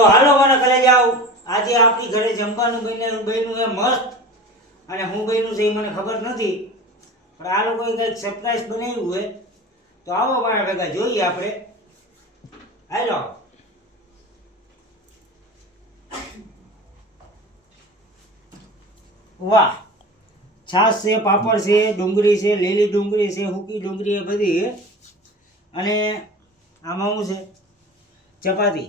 તો હાલો મારા ઘરે જાવ. આજે આપણી ઘરે જમવાનું બન્યું એ મસ્ત. અને હું બન્યું છે એ મને ખબર નથી, પણ આ લોકોએ કંઈક સરપ્રાઈઝ બનાવ્યું હોય. તો આવો મારા ભેગા જોઈએ આપણે. હાલો. વાહ, છાશ છે, પાપડ છે, ડુંગળી છે, લીલી ડુંગળી છે, સૂકી ડુંગળી એ બધી છે. અને આમાં શું છે? ચપાતી.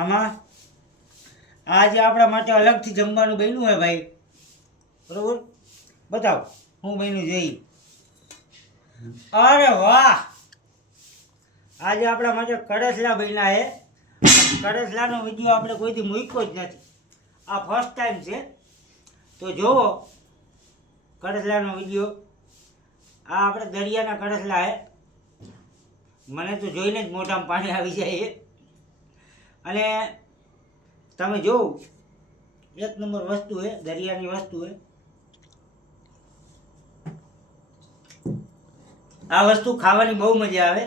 આમાં આજે આપણા માટે અલગથી જમવાનું બન્યું હોય ભાઈ. બરોબર, બતાવો હું બન્યું જોઈ. અરે વાહ, આજે આપણા માટે કડસલા બન્યા છે. કડસલાનો વિડીયો આપણે કોઈથી મૂક્યો જ નથી, આ ફર્સ્ટ ટાઈમ છે. તો જોવો કડસલાનો વિડીયો. આ આપણે દરિયાના કડસલા છે. મને તો જોઈને જ મોઢામાં પાણી આવી જાય છે. અને તમે જોવો, એક નંબર વસ્તુ છે, દરિયાની વસ્તુ છે. આ વસ્તુ ખાવાની બહુ મજા આવે.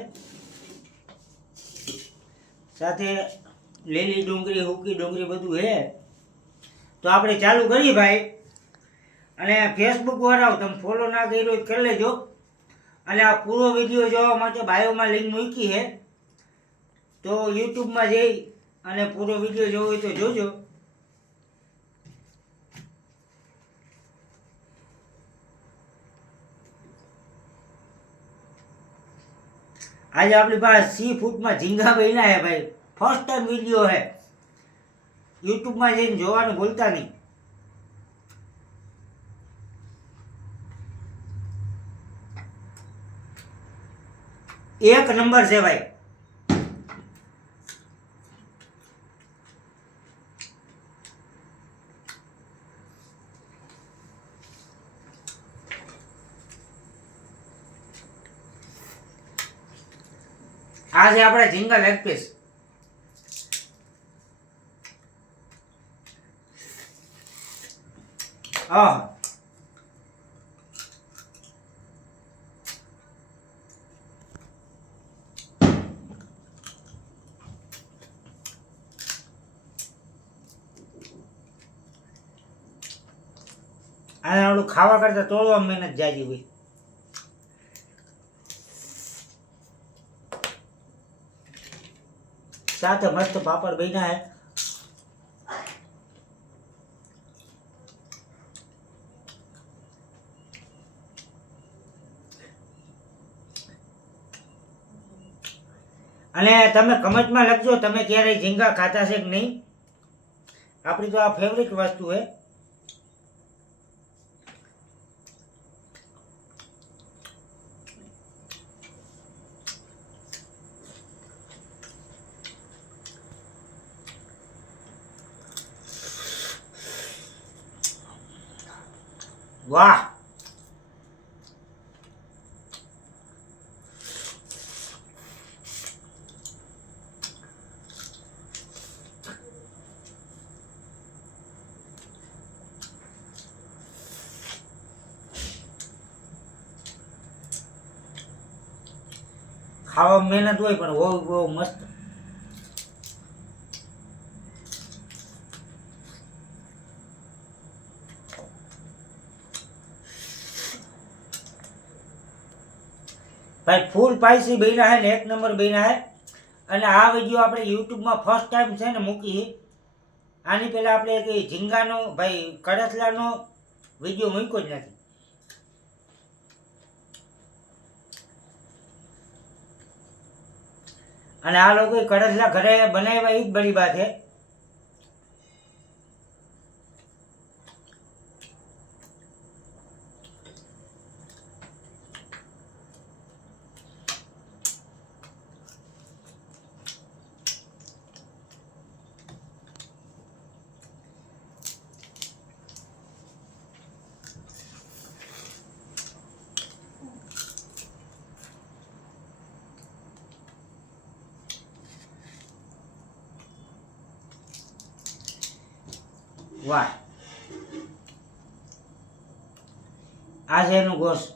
સાથે લીલી ડુંગળી, સૂકી ડુંગળી બધું છે. તો આપણે ચાલુ કરીએ ભાઈ. અને ફેસબુક વાળાઓ તમે ફોલો ના કર્યો હોય કરી લેજો. અને આ પૂરો વિડીયો જોવા માટે બાયોમાં લિંક મૂકી છે. તો યુટ્યુબમાં જઈ અને પૂરો વિડીયો જોવો હોય તો જોજો. આજે આપણી પાસે સી ફૂડમાં ઝીંગા બન્યા છે ભાઈ. ફર્સ્ટ ટાઈમ વિડીયો છે. યુટ્યુબમાં જઈને જોવાનું ભૂલતા નહીં. એક નંબર છે ભાઈ. આ છે આપણે ઝીંગા લેગ પીસ. હા, આને ઓલું ખાવા કરતા તોડવા મહેનત જાજી હોય. સાથે મસ્ત પાપડ બન્યા હે. અને તમે કમેન્ટમાં લખજો તમે ક્યારેય ઝીંગા ખાતા છે કે નહીં. આપણી તો આ ફેવરિટ વસ્તુ છે. વાહ, ખાવામાં મહેનત હોય પણ બહુ મસ્ત. ભાઈ ફૂલ સ્પાઈસી બન્યા છે ને એક નંબર બન્યા છે. અને આ વિડીયો આપણે યુટ્યુબમાં ફર્સ્ટ ટાઈમ છે ને મૂકી. આની પહેલાં આપણે એક ઝીંગાનો ભાઈ કડસલાનો વિડીયો મૂક્યો જ નથી. અને આ લોકોએ કડસલા ઘરે બનાવ્યા એ જ બડી વાત છે. વાહ, આ છે એનું ગોશ્ત.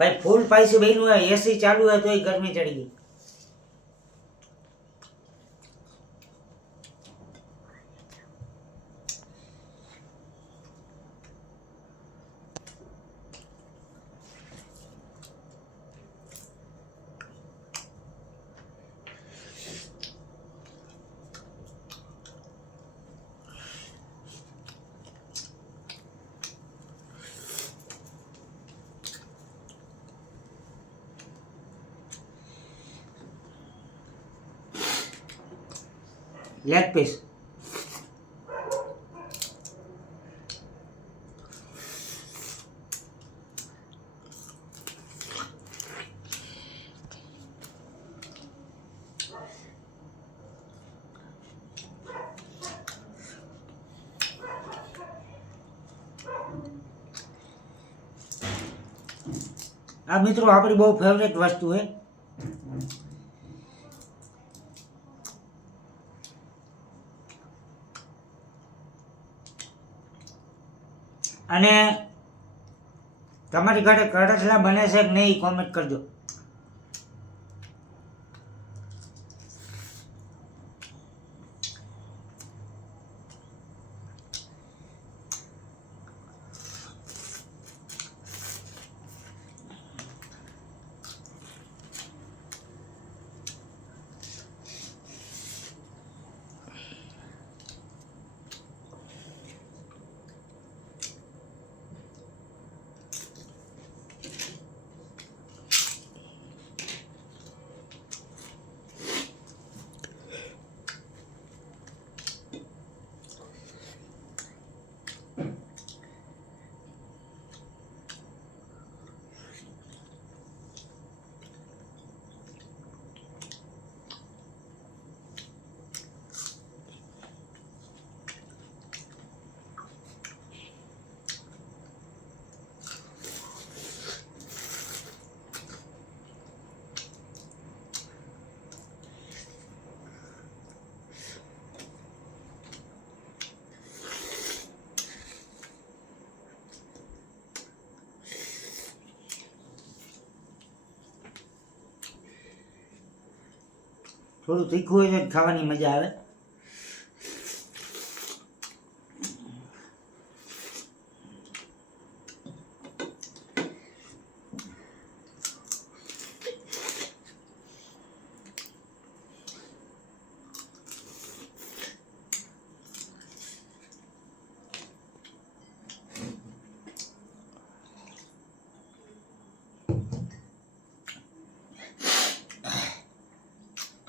ભાઈ ફૂલ પાઈસી બન્યું હોય, એસી ચાલુ હોય તોય ગરમી ચડી ગઈ. Leg piece. આ મિત્રો આપણી બહુ ફેવરેટ વસ્તુ છે. અને તમારી ઘરે કડસલા બને છે કે નહીં કોમેન્ટ કરજો. થોડું તીખું હોય તો ખાવાની મજા આવે.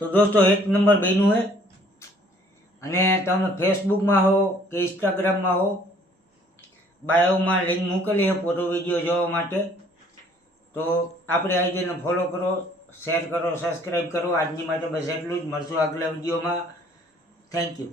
તો દોસ્તો એક નંબર બન્યું છે. અને તમે ફેસબુકમાં હો કે ઇન્સ્ટાગ્રામમાં હો, બાયોમાં લિંક મૂકેલી છે ફોટો વિડીયો જોવા માટે. તો આપણી આઈડીને ફોલો કરો, શેર કરો, સબસ્ક્રાઈબ કરો. આજની માટે બસ એટલું જ. મળશું આગલા વિડીયોમાં. Thank you.